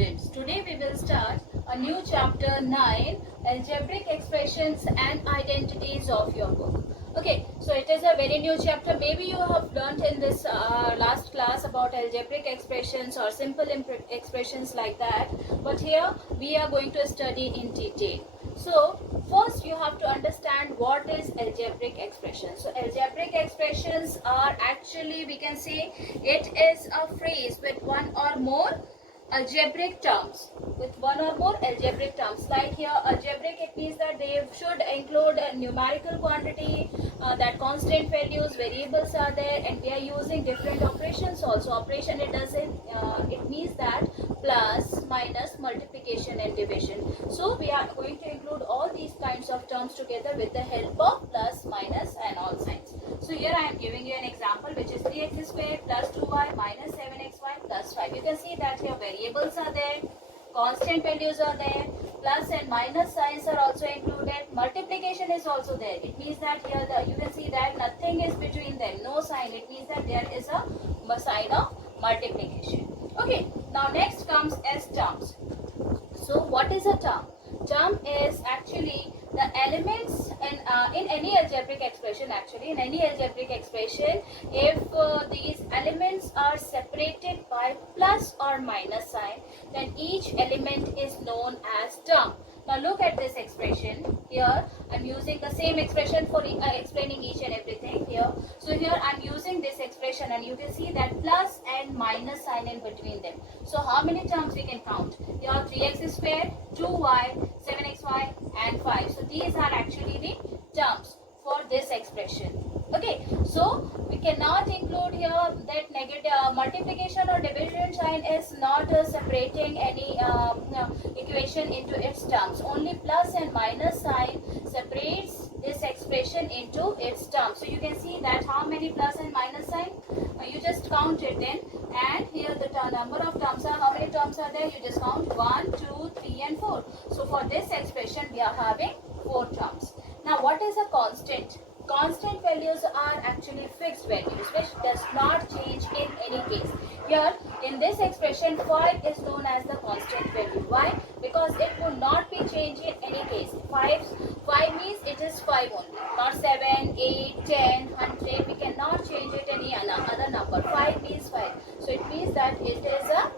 students, today we will start a new chapter 9, Algebraic Expressions and Identities of your book. Okay, so it is a very new chapter. Maybe you have learnt in this last class about algebraic expressions or simple expressions like that, but here we are going to study in detail. So first you have to understand what is algebraic expressions. So algebraic expressions are actually, we can say, it is a phrase with one or more algebraic terms, like here algebraic, it means that they should include a numerical quantity, that constant values, variables are there, and we are using different operations also. Operation, it doesn't it means that plus, minus, multiplication and division. So we are going to include all these kinds of terms together with the help of plus, minus and all signs. So here I am giving you an example, which is 3x squared plus 2y minus 7xy plus 5. You can see that here variables are there, constant values are there, plus and minus signs are also included, multiplication is also there. It means that here you can see that nothing is between them, no sign. It means that there is a sign of multiplication. Okay, now next comes as terms. So what is a term? Term is actually the elements in any algebraic expression. Actually, in any algebraic expression, if these elements are separated by plus or minus sign, then each element is known as term. Now look at this expression. Here I am using the same expression for explaining each and everything here. So here I am using this expression, and you can see that plus and minus sign in between them. So how many terms we can count? Here 3x squared, 2y, 7xy and 5. So these are actually the terms for this expression. Okay, so we cannot include here that negative multiplication or division sign is not separating any equation into its terms. Only plus and minus sign separates this expression into its terms. So you can see that how many plus and minus sign, you just count it then, and here the number of terms are, how many terms are there, you just count 1, 2, 3 and 4. So for this expression we are having 4 terms. Now what is a constant? Constant values are actually fixed values which does not change in any case. Here in this expression 5 is known as the constant value. Why? Because it will not be changed in any case. 5 means it is 5 only, not 7, 8, 10, 100. We cannot change it any other number. 5 means 5. So it means that it is a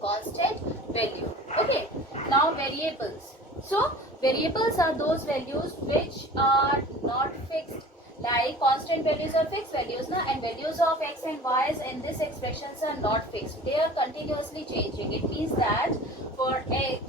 constant value. Okay, now variables. So variables are those values which are not fixed, like constant values are fixed values now, and values of x and y's in this expressions are not fixed. They are continuously changing. It means that for a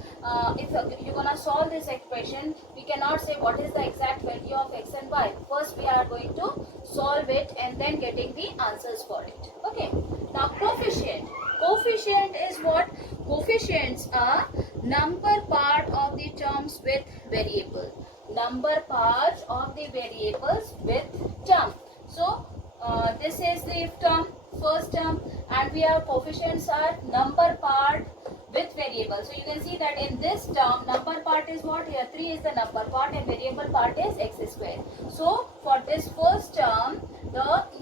if you're gonna solve this expression, we cannot say what is the exact value of x and y. First we are going to solve it and then getting the answers for it. Okay, now coefficient. Coefficient is what? Coefficients are number part of the terms with variable. Number parts of the variables with term. So this is the term, first term, and we have coefficients are number part with variable. So you can see that in this term number part is what? Here 3 is the number part and variable part is x squared. So for this first term,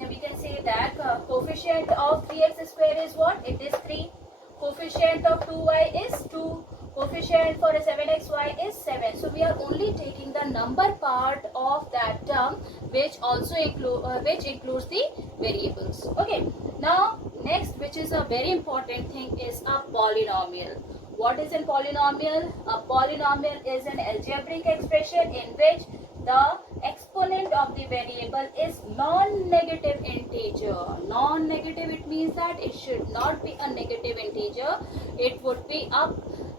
we can say that coefficient of 3x squared is what? It is 3. Coefficient of 2y is 2. Coefficient for a 7xy is 7. So we are only taking the number part of that term, which also includes the variables. Okay, now next, which is a very important thing, is a polynomial. What is a polynomial? A polynomial is an algebraic expression in which the exponent of the variable is non-negative integer. Non-negative, it means that it should not be a negative integer. It would be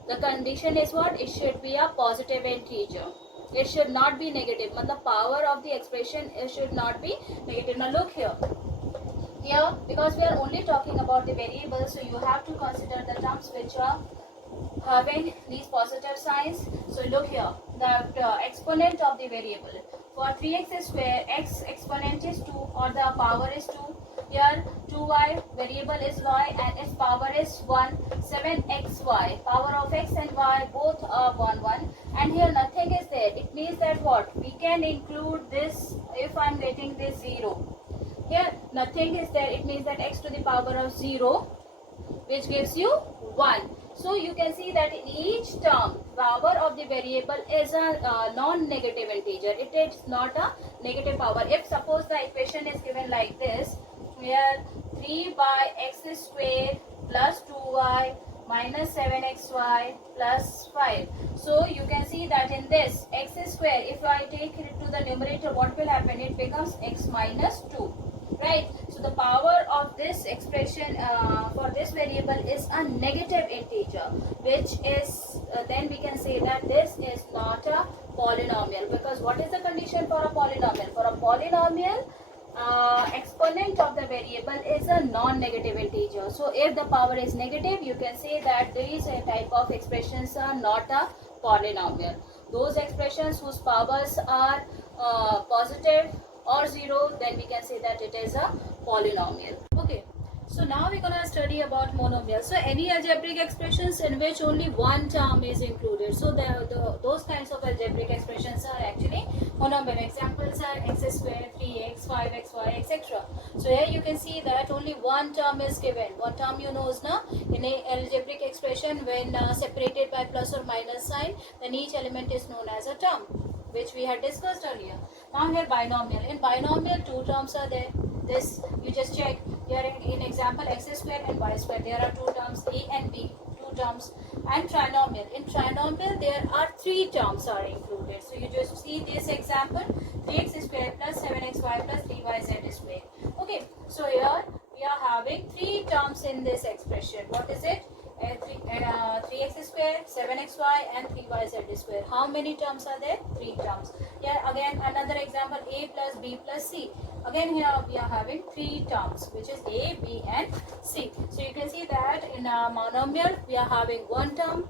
the condition is what? It should be a positive integer. It should not be negative. But the power of the expression should not be negative. Now look here. Here, because we are only talking about the variables, so you have to consider the terms which are having these positive signs. So look here, the exponent of the variable. For 3x square, x exponent is 2 or the power is 2. Here 2y, variable is y and its power is 1. 7xy, power of x and y both are 1. And here nothing is there. It means that what? We can include this if I am getting this 0. Here nothing is there. It means that x to the power of 0, which gives you 1. So you can see that in each term, power of the variable is a non-negative integer. It is not a negative power. If suppose the equation is given like this, where 3 by x square plus 2y minus 7xy plus 5. So you can see that in this x square, if I take it to the numerator, what will happen? It becomes x minus 2. Right, so the power of this expression for this variable is a negative integer, which is then we can say that this is not a polynomial, because what is the condition for a polynomial? For a polynomial, exponent of the variable is a non-negative integer. So if the power is negative, you can say that these type of expressions are not a polynomial. Those expressions whose powers are positive or 0, then we can say that it is a polynomial. Okay, so now we're gonna study about monomial. So any algebraic expressions in which only one term is included, so those kinds of algebraic expressions are actually monomial. Examples are x square, 3x, 5xy, etc. So here you can see that only one term is given. One term you know is na, in a algebraic expression, when separated by plus or minus sign, then each element is known as a term, which we had discussed earlier. Now here binomial. In binomial, two terms are there. This you just check. Here in example x square and y square, there are two terms, a and b, two terms. And trinomial. In trinomial, there are three terms are included. So you just see this example, 3x square plus 7xy plus 3yz square. Okay, so here we are having three terms in this expression. What is it? 3x square, 7xy and 3yz square. How many terms are there? Three terms. Here again another example, a plus b plus c. Again here we are having three terms, which is a, b and c. So you can see that in a monomial we are having one term,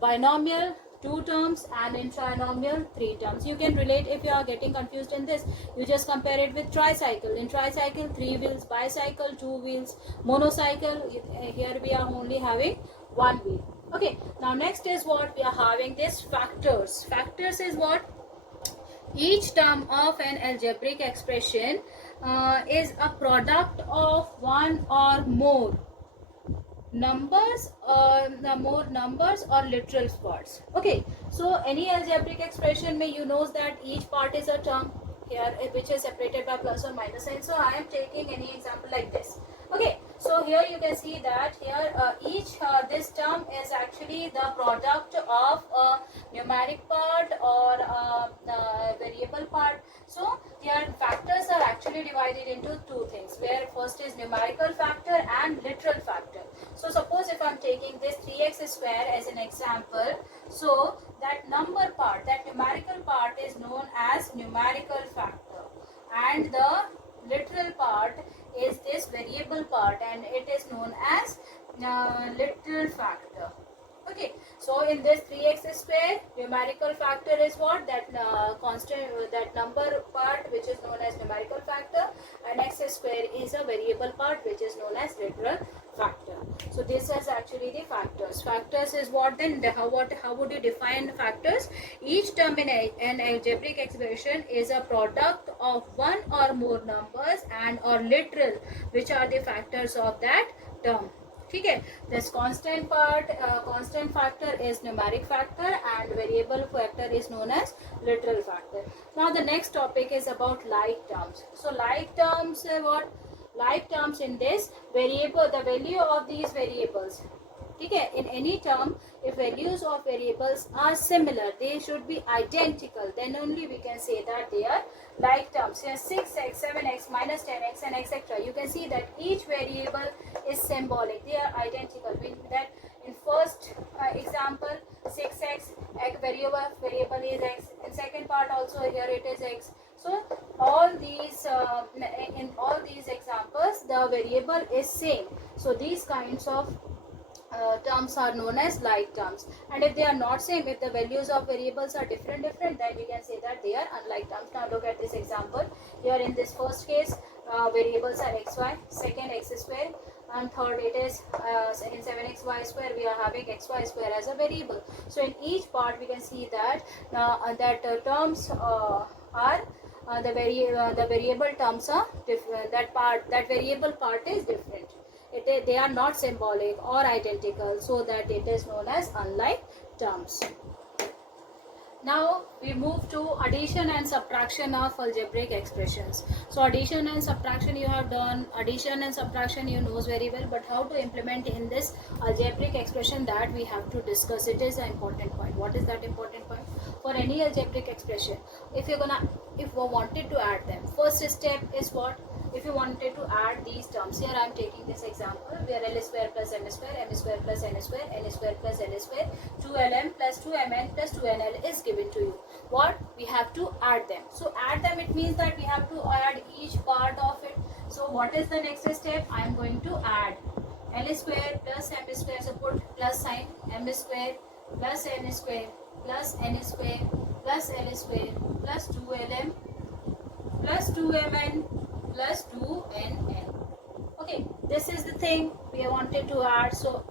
binomial two terms, and in trinomial three terms. You can relate if you are getting confused in this. You just compare it with tricycle. In tricycle, three wheels, bicycle, two wheels, monocycle. Here we are only having one wheel. Okay, now next is what we are having, this factors. Factors is what? Each term of an algebraic expression is a product of one or more numbers or literal parts. Okay, so any algebraic expression may you knows that each part is a term here, which is separated by plus or minus sign. So I am taking any example like this. Okay, so here you can see that here each this term is actually the product of a numeric part or variable part. So here factors are actually divided into two things, where first is numerical factor and literal factor. So suppose if I am taking this 3x square as an example, so that number part, that numerical part is known as numerical factor, and the literal part is this variable part, and it is known as literal factor. Okay, so in this 3x square, numerical factor is what? That constant, that number part, which is known as numerical factor, and x square is a variable part, which is known as literal factor. So this is actually the factors. Factors is what then? How would you define factors? Each term in an algebraic expression is a product of one or more numbers and or literal, which are the factors of that term. Okay, this constant factor is numeric factor, and variable factor is known as literal factor. Now the next topic is about like terms. So like terms, what? Like terms in this variable, the value of these variables. Okay, in any term, if values of variables are similar, they should be identical, then only we can say that they are like terms. Here 6x, 7x, minus 10x and etc. You can see that each variable is symbolic. They are identical. Meaning that in first example 6x, variable is x. In second part also here it is x. So all these in all these examples the variable is same. So these kinds of terms are known as like terms, and if they are not same, if the values of variables are different, then we can say that they are unlike terms. Now look at this example. Here in this first case, variables are xy, second x square, and third it is in 7xy square we are having xy square as a variable. So in each part we can see that terms are the variable terms are different. That variable part is different. they are not symbolic or identical, so that it is known as unlike terms. Now we move to addition and subtraction of algebraic expressions. So addition and subtraction you have done, addition and subtraction you knows very well, but how to implement in this algebraic expression, that we have to discuss. It is an important point. What is that important point? For any algebraic expression, if you wanted to add them, first step is what? If you wanted to add these terms, here I am taking this example where L square plus M square, M square plus N square, N square plus L square, 2LM plus 2MN plus 2NL is given to you. What? We have to add them. So add them, it means that we have to add each part of it. So what is the next step? I am going to add L square plus M square, so put plus sign, M square plus N square plus N square plus L square plus 2LM plus 2MN plus 2NN. Okay, this is the thing we wanted to add. So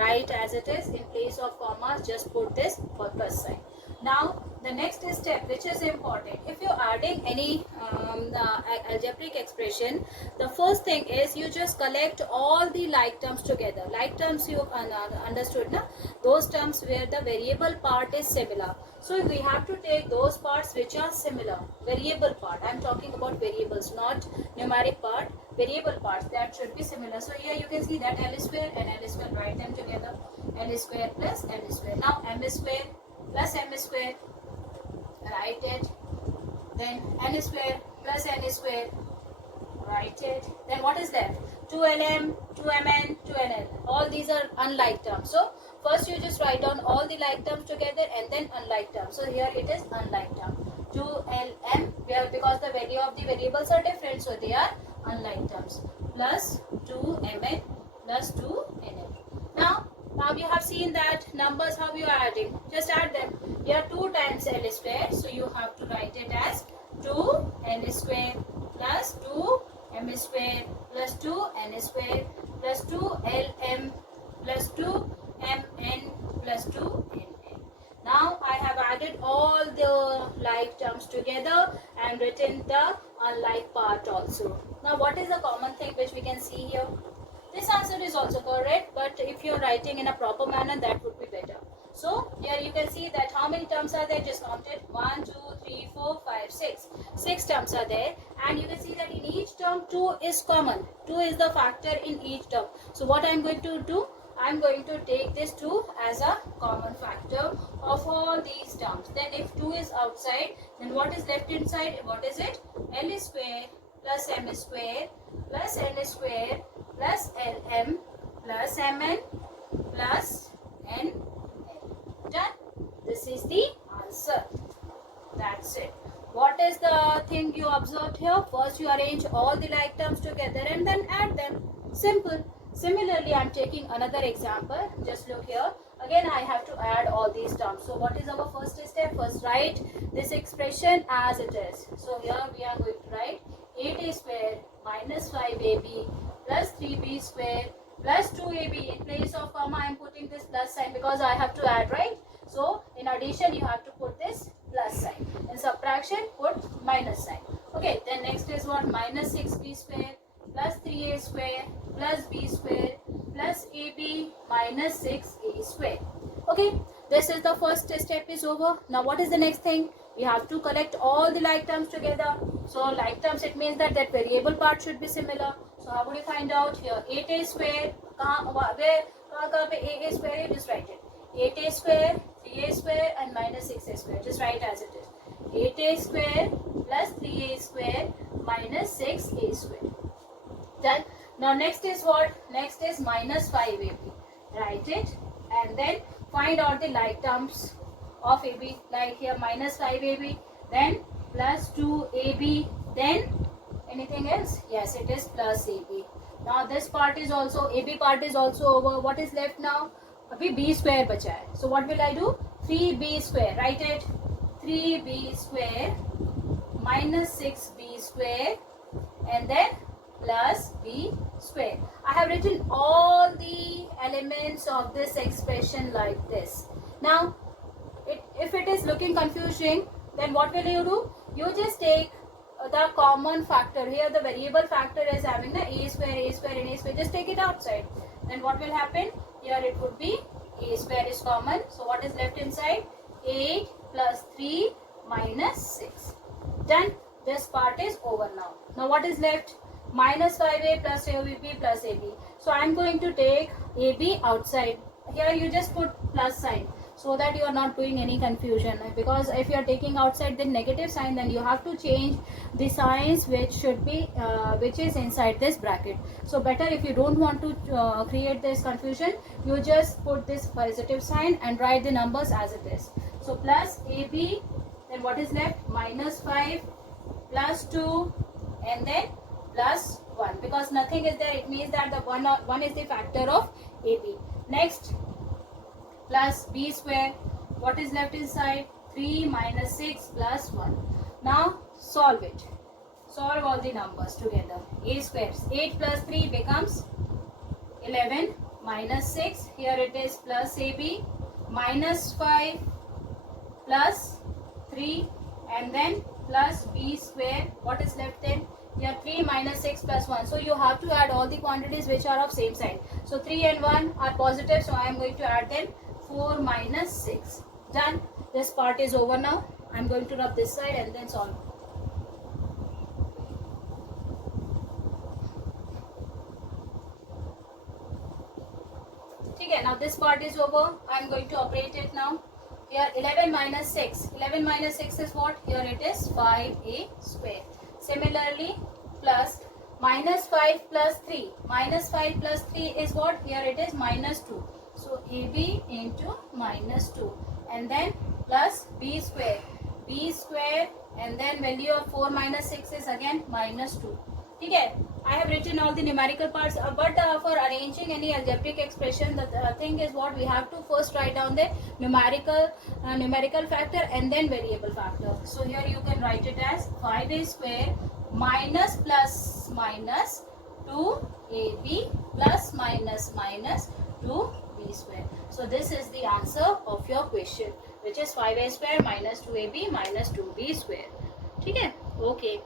write as it is, in place of commas just put this plus sign. Now the next step, which is important, if you're adding any algebraic expression, the first thing is you just collect all the like terms together. Like terms you understood, na? Those terms where the variable part is similar. So we have to take those parts which are similar. Variable part, I am talking about variables, not numeric part. Variable parts that should be similar. So here you can see that L square and L square, write them together. L square plus M square. Now M square plus M square, write it. Then N square plus N square, write it. Then what is left? 2LM, 2MN, 2NL. All these are unlike terms. So first you just write down all the like terms together and then unlike terms. So here it is unlike term. 2LM, because the value of the variables are different, so they are unlike terms. Plus 2MN plus 2NL. Now you have seen that numbers, how you are adding. Just add them. Here 2 times L square, so you have to write it as 2L square plus 2M square plus 2N square plus 2LM plus 2MN plus 2NN. Now I have added all the like terms together and written the unlike part also. Now what is the common thing which we can see here? This answer is also correct, but if you are writing in a proper manner, that would be better. So here you can see that how many terms are there. Just count it. 1, 2, 3, 4, 5, 6. 6 terms are there, and you can see that in each term 2 is common. 2 is the factor in each term. So what I am going to do? I am going to take this 2 as a common factor of all these terms. Then if 2 is outside, then what is left inside? What is it? L square plus M square plus N square plus LM plus MN plus NN. Done. This is the answer. That's it. What is the thing you observed here? First you arrange all the like terms together and then add them. Simple. Similarly, I am taking another example. Just look here. Again, I have to add all these terms. So what is our first step? First write this expression as it is. So here we are going to write 8a square minus 5ab plus 3b square plus 2ab. In place of comma, I am putting this plus sign because I have to add, right? So in addition, you have to put this plus sign. In subtraction, put minus sign. Okay, then next is what? Minus 6b square plus 3a square plus b square plus ab minus 6a square. Okay, this is the first step is over. Now what is the next thing? We have to collect all the like terms together. So like terms, it means that variable part should be similar. So how would you find out? Here 8a square, where a square, you just write it. 8a square, 3a square and minus 6a square. Just write as it is. 8a square plus 3a square minus 6a square. Done. Now next is what? Next is minus 5ab. Write it and then find out the like terms of ab. Like here minus 5ab, then plus 2ab, then anything else? Yes, it is plus ab. Now this part is also, ab part is also over. What is left now? Abhi b square bacha hai. So what will I do? 3b square. Write it. 3b square minus 6b square and then plus b square. I have written all the elements of this expression like this. Now, if it is looking confusing, then what will you do? You just take the common factor. Here the variable factor is having the a square and a square. Just take it outside. Then what will happen? Here it would be a square is common. So what is left inside? 8 plus 3 minus 6. Done. This part is over now. Now what is left? Minus 5a plus ab plus ab. So I am going to take ab outside. Here you just put plus sign, so that you are not doing any confusion, because if you are taking outside the negative sign, then you have to change the signs which should be which is inside this bracket. So better, if you don't want to create this confusion, you just put this positive sign and write the numbers as it is. So plus ab, then what is left? Minus 5 plus 2 and then plus 1, because nothing is there. It means that the 1 is the factor of ab. Next, plus b square. What is left inside? 3 minus 6 plus 1. Now solve it. Solve all the numbers together. A square. 8 plus 3 becomes 11 minus 6. Here it is plus ab minus 5 plus 3 and then plus b square. What is left then? Here 3 minus 6 plus 1. So you have to add all the quantities which are of same sign. So 3 and 1 are positive. So I am going to add them. 4 minus 6. Done. This part is over now. I am going to rub this side and then solve. Okay, now this part is over. I am going to operate it now. Here 11 minus 6. 11 minus 6 is what? Here it is 5a square. Similarly, plus minus 5 plus 3. Minus 5 plus 3 is what? Here it is minus 2. So AB into minus 2 and then plus B square. B square and then value of 4 minus 6 is again minus 2. Okay, I have written all the numerical parts, but for arranging any algebraic expression, the thing is what we have to first write down the numerical factor and then variable factor. So here you can write it as 5a square minus plus minus 2ab plus minus minus 2b square. So this is the answer of your question, which is 5a square minus 2ab minus 2b square. Okay.